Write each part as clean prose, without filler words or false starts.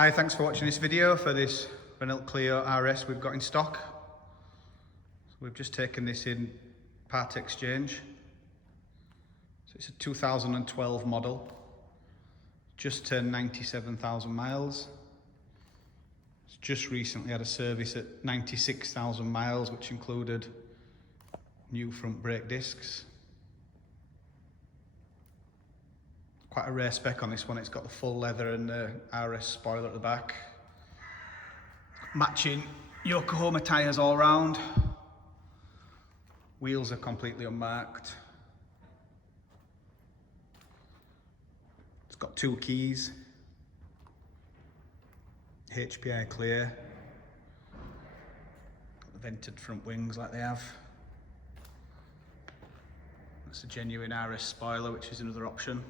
Hi, thanks for watching this video for this Renault Clio RS we've got in stock. So we've just taken this in part exchange. So it's a 2012 model, just turned 97,000 miles. It's just recently had a service at 96,000 miles, which included new front brake discs. Quite a rare spec on this one. It's got the full leather and the RS spoiler at the back. Matching Yokohama tyres all round. Wheels are completely unmarked. It's got 2 keys. HPI clear. Got the vented front wings like they have. That's a genuine RS spoiler, which is another option.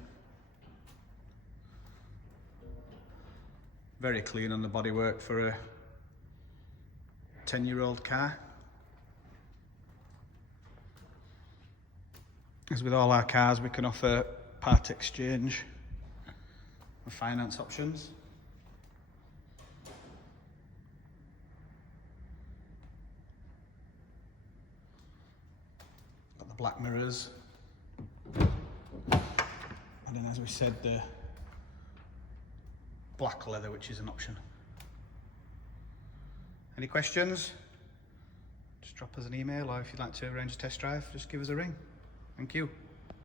Very clean on the bodywork for a 10-year-old car. As with all our cars, we can offer part exchange and finance options. Got the black mirrors. And then, as we said, the black leather, which is an option. Any questions? Just drop us an email, or if you'd like to arrange a test drive, just give us a ring. Thank you.